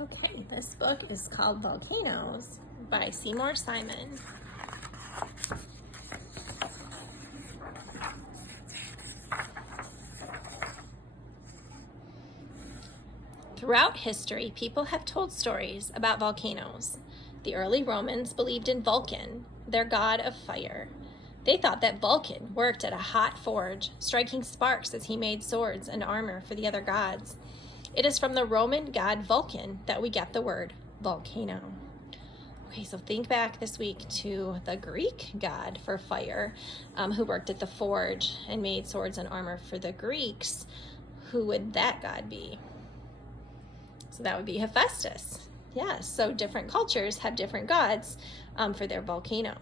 Okay, this book is called Volcanoes by Seymour Simon. Throughout history, people have told stories about volcanoes. The early Romans believed in Vulcan, their god of fire. They thought that Vulcan worked at a hot forge, striking sparks as he made swords and armor for the other gods. It is from the Roman god Vulcan that we get the word volcano. Okay, so think back this week to the Greek god for fire, who worked at the forge and made swords and armor for the Greeks. Who would that god be? So that would be Hephaestus. Yes, so different cultures have different gods for their volcano.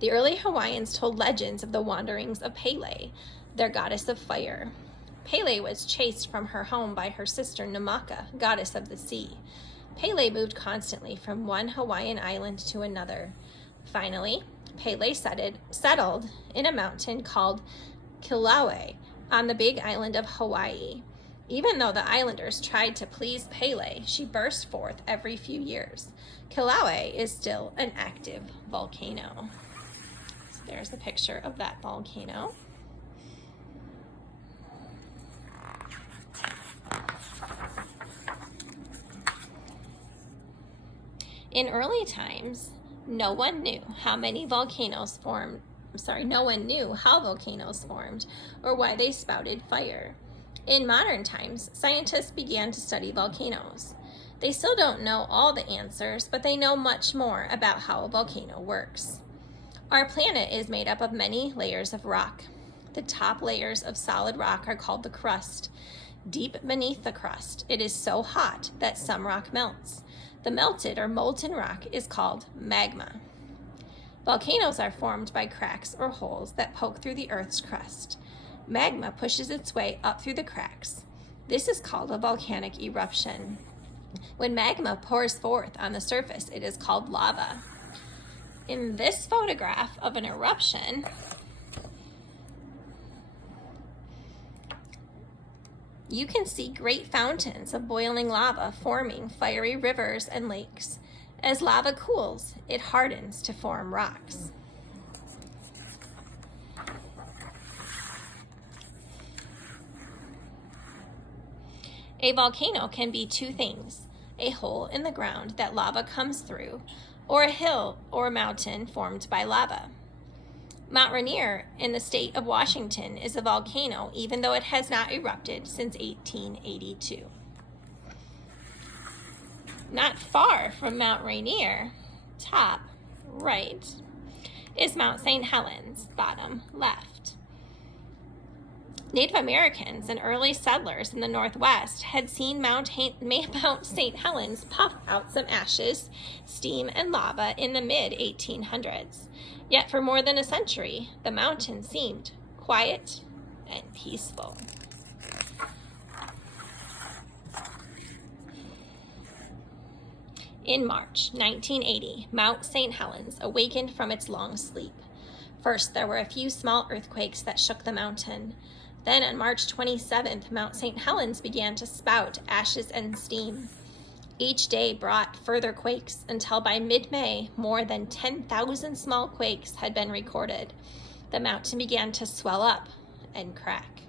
The early Hawaiians told legends of the wanderings of Pele, their goddess of fire. Pele was chased from her home by her sister Namaka, goddess of the sea. Pele moved constantly from one Hawaiian island to another. Finally, Pele settled in a mountain called Kilauea on the big island of Hawaii. Even though the islanders tried to please Pele, she burst forth every few years. Kilauea is still an active volcano. So there's the picture of that volcano. In early times, no one knew how volcanoes formed or why they spouted fire. In modern times, scientists began to study volcanoes. They still don't know all the answers, but they know much more about how a volcano works. Our planet is made up of many layers of rock. The top layers of solid rock are called the crust. Deep beneath the crust, it is so hot that some rock melts. The melted or molten rock is called magma. Volcanoes are formed by cracks or holes that poke through the Earth's crust. Magma pushes its way up through the cracks. This is called a volcanic eruption. When magma pours forth on the surface, it is called lava. In this photograph of an eruption, you can see great fountains of boiling lava forming fiery rivers and lakes. As lava cools, it hardens to form rocks. A volcano can be two things: a hole in the ground that lava comes through, or a hill or mountain formed by lava. Mount Rainier in the state of Washington is a volcano, even though it has not erupted since 1882. Not far from Mount Rainier, top right, is Mount St. Helens, bottom left. Native Americans and early settlers in the Northwest had seen Mount St. Helens puff out some ashes, steam, and lava in the mid-1800s. Yet for more than a century, the mountain seemed quiet and peaceful. In March 1980, Mount St. Helens awakened from its long sleep. First, there were a few small earthquakes that shook the mountain. Then on March 27th, Mount St. Helens began to spout ashes and steam. Each day brought further quakes until by mid-May, more than 10,000 small quakes had been recorded. The mountain began to swell up and crack.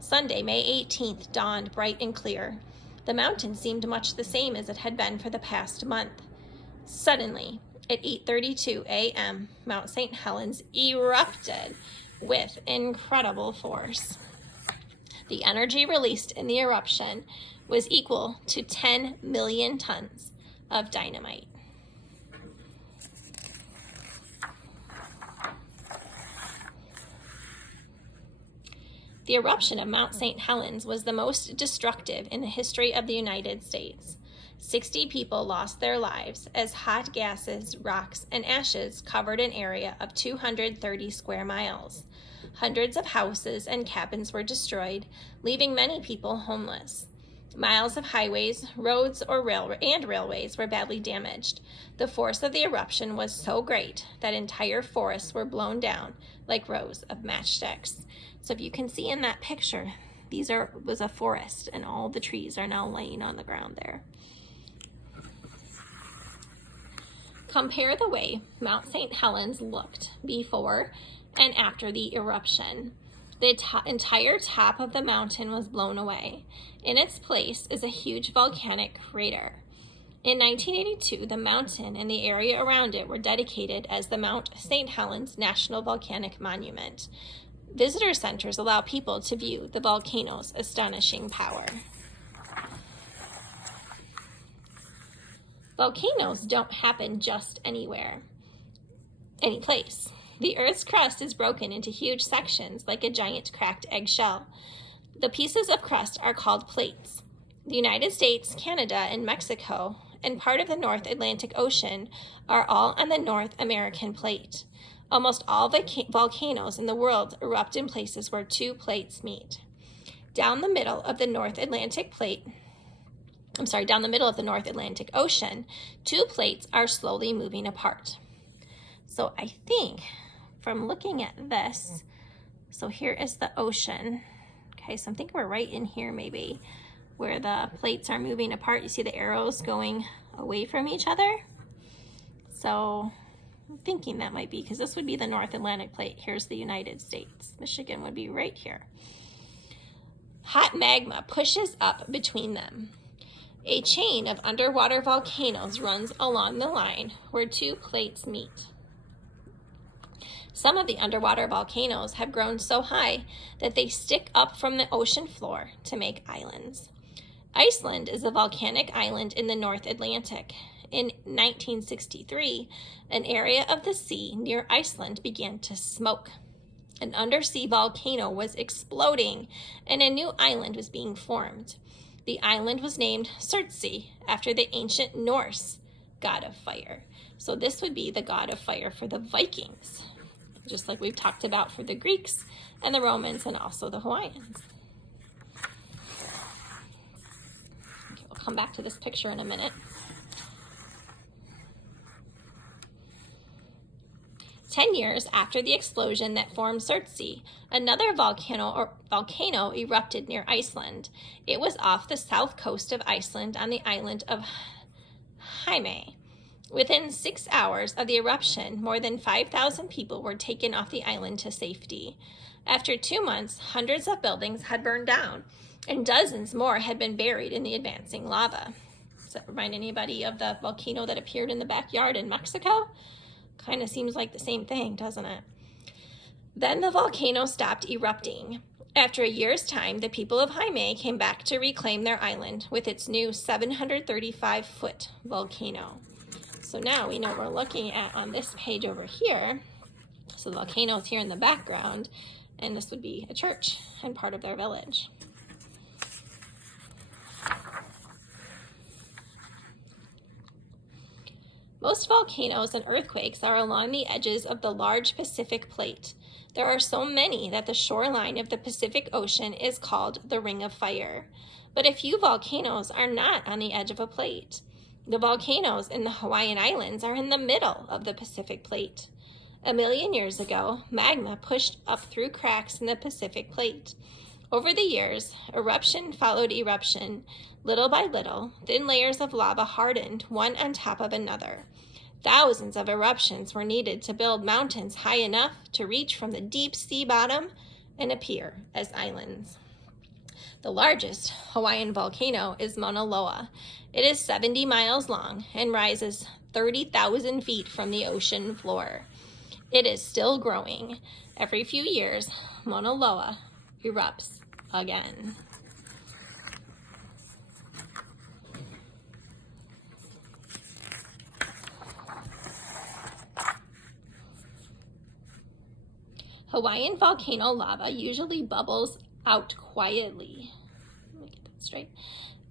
Sunday, May 18th, dawned bright and clear. The mountain seemed much the same as it had been for the past month. Suddenly, at 8:32 a.m., Mount St. Helens erupted with incredible force. The energy released in the eruption was equal to 10 million tons of dynamite. The eruption of Mount St. Helens was the most destructive in the history of the United States. 60 people lost their lives as hot gases, rocks, and ashes covered an area of 230 square miles. Hundreds of houses and cabins were destroyed, leaving many people homeless. Miles of highways, roads, and railways were badly damaged. The force of the eruption was so great that entire forests were blown down like rows of matchsticks. So if you can see in that picture, was a forest, and all the trees are now laying on the ground there. Compare the way Mount St. Helens looked before and after the eruption. The entire top of the mountain was blown away. In its place is a huge volcanic crater. In 1982, the mountain and the area around it were dedicated as the Mount St. Helens National Volcanic Monument. Visitor centers allow people to view the volcano's astonishing power. Volcanoes don't happen just anywhere, any place. The Earth's crust is broken into huge sections like a giant cracked eggshell. The pieces of crust are called plates. The United States, Canada, and Mexico, and part of the North Atlantic Ocean are all on the North American plate. Almost all volcanoes in the world erupt in places where two plates meet. Down the middle of the North Atlantic Ocean, two plates are slowly moving apart. So I think from looking at this, so here is the ocean. Okay, so I'm thinking we're right in here maybe, where the plates are moving apart. You see the arrows going away from each other? So I'm thinking that might be, because this would be the North Atlantic plate. Here's the United States. Michigan would be right here. Hot magma pushes up between them. A chain of underwater volcanoes runs along the line where two plates meet. Some of the underwater volcanoes have grown so high that they stick up from the ocean floor to make islands. Iceland is a volcanic island in the North Atlantic. In 1963, an area of the sea near Iceland began to smoke. An undersea volcano was exploding, and a new island was being formed. The island was named Surtsey after the ancient Norse god of fire. So this would be the god of fire for the Vikings, just like we've talked about for the Greeks and the Romans and also the Hawaiians. Okay, we'll come back to this picture in a minute. 10 years after the explosion that formed Surtsey, another volcano erupted near Iceland. It was off the south coast of Iceland on the island of Heimaey. Within 6 hours of the eruption, more than 5,000 people were taken off the island to safety. After 2 months, hundreds of buildings had burned down, and dozens more had been buried in the advancing lava. Does that remind anybody of the volcano that appeared in the backyard in Mexico? Kind of seems like the same thing, doesn't it? Then the volcano stopped erupting. After a year's time, the people of Heimaey came back to reclaim their island with its new 735-foot volcano. So now we know what we're looking at on this page over here. So the volcano is here in the background, and this would be a church and part of their village. Most volcanoes and earthquakes are along the edges of the large Pacific Plate. There are so many that the shoreline of the Pacific Ocean is called the Ring of Fire. But a few volcanoes are not on the edge of a plate. The volcanoes in the Hawaiian Islands are in the middle of the Pacific Plate. A million years ago, magma pushed up through cracks in the Pacific Plate. Over the years, eruption followed eruption. Little by little, thin layers of lava hardened, one on top of another. Thousands of eruptions were needed to build mountains high enough to reach from the deep sea bottom and appear as islands. The largest Hawaiian volcano is Mauna Loa. It is 70 miles long and rises 30,000 feet from the ocean floor. It is still growing. Every few years, Mauna Loa erupts again. Hawaiian volcano lava usually bubbles out quietly, let me get that straight,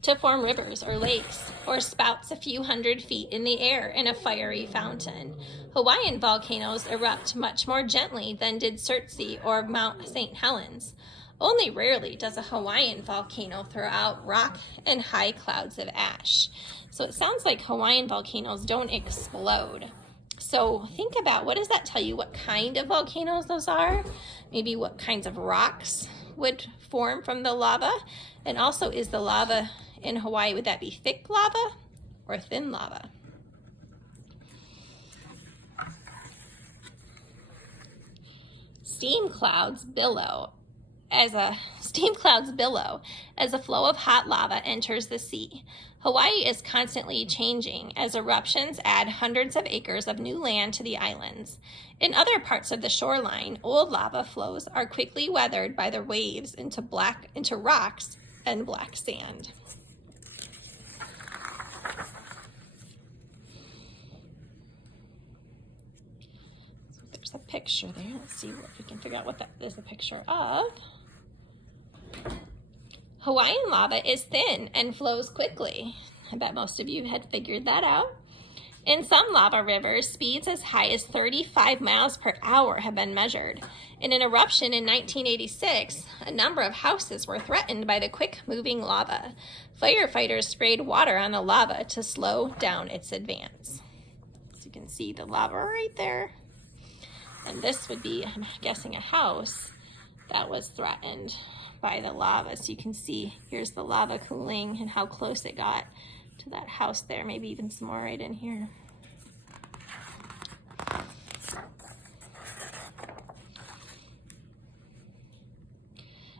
to form rivers or lakes, or spouts a few hundred feet in the air in a fiery fountain. Hawaiian volcanoes erupt much more gently than did Surtsey or Mount St. Helens. Only rarely does a Hawaiian volcano throw out rock and high clouds of ash. So it sounds like Hawaiian volcanoes don't explode. So think about, what does that tell you? What kind of volcanoes those are? Maybe what kinds of rocks would form from the lava? And also, is the lava in Hawaii, would that be thick lava or thin lava? Steam clouds billow as a flow of hot lava enters the sea. Hawaii is constantly changing as eruptions add hundreds of acres of new land to the islands. In other parts of the shoreline, old lava flows are quickly weathered by the waves into rocks and black sand. So there's a picture there. Let's see if we can figure out what that is a picture of. Hawaiian lava is thin and flows quickly. I bet most of you had figured that out. In some lava rivers, speeds as high as 35 miles per hour have been measured. In an eruption in 1986, a number of houses were threatened by the quick-moving lava. Firefighters sprayed water on the lava to slow down its advance. So you can see the lava right there. And this would be, I'm guessing, a house that was threatened by the lava. So you can see here's the lava cooling and how close it got to that house there, maybe even some more right in here.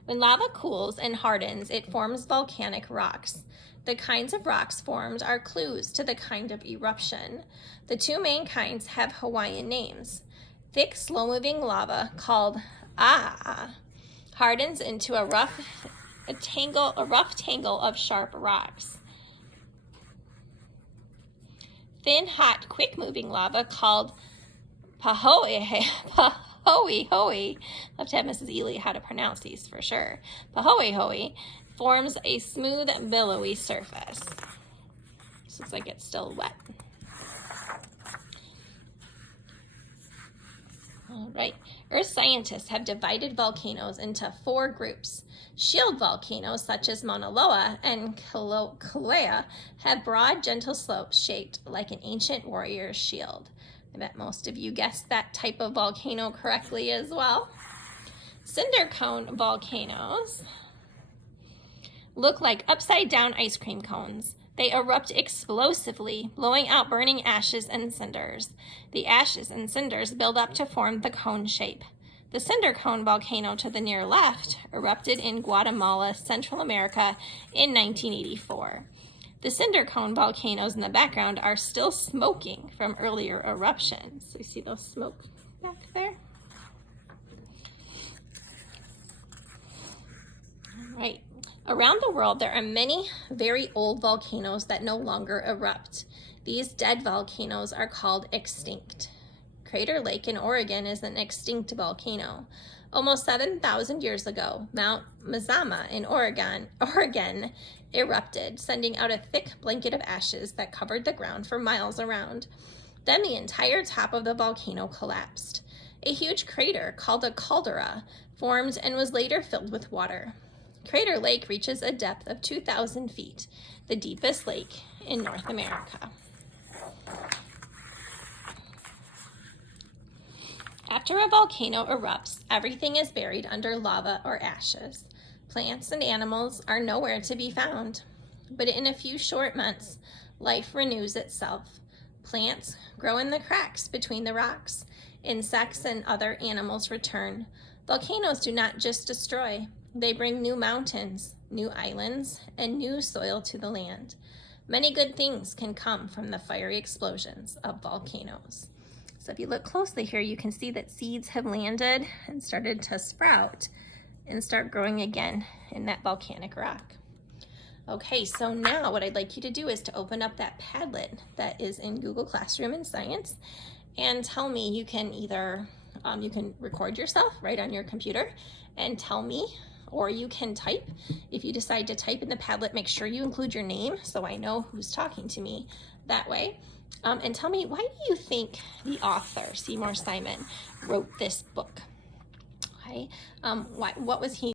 When lava cools and hardens, it forms volcanic rocks. The kinds of rocks formed are clues to the kind of eruption. The two main kinds have Hawaiian names. Thick, slow-moving lava called hardens into a rough tangle of sharp rocks. Thin, hot, quick-moving lava called pahoehoe. I'll have to have Mrs. Ely how to pronounce these for sure. Pahoehoe forms a smooth, billowy surface. This looks like it's still wet. All right, Earth scientists have divided volcanoes into 4 groups. Shield volcanoes such as Mauna Loa and Kilauea have broad, gentle slopes shaped like an ancient warrior's shield. I bet most of you guessed that type of volcano correctly as well. Cinder cone volcanoes look like upside-down ice cream cones. They erupt explosively, blowing out burning ashes and cinders. The ashes and cinders build up to form the cone shape. The cinder cone volcano to the near left erupted in Guatemala, Central America in 1984. The cinder cone volcanoes in the background are still smoking from earlier eruptions. So you see those smoke back there? All right. Around the world, there are many very old volcanoes that no longer erupt. These dead volcanoes are called extinct. Crater Lake in Oregon is an extinct volcano. Almost 7,000 years ago, Mount Mazama in Oregon erupted, sending out a thick blanket of ashes that covered the ground for miles around. Then the entire top of the volcano collapsed. A huge crater called a caldera formed and was later filled with water. Crater Lake reaches a depth of 2,000 feet, the deepest lake in North America. After a volcano erupts, everything is buried under lava or ashes. Plants and animals are nowhere to be found. But in a few short months, life renews itself. Plants grow in the cracks between the rocks. Insects and other animals return. Volcanoes do not just destroy. They bring new mountains, new islands, and new soil to the land. Many good things can come from the fiery explosions of volcanoes. So if you look closely here, you can see that seeds have landed and started to sprout and start growing again in that volcanic rock. Okay, so now what I'd like you to do is to open up that Padlet that is in Google Classroom and Science and tell me, you can either, you can record yourself right on your computer and tell me, or you can type. If you decide to type in the Padlet, make sure you include your name so I know who's talking to me that way. And tell me, why do you think the author, Seymour Simon, wrote this book? Okay, what was he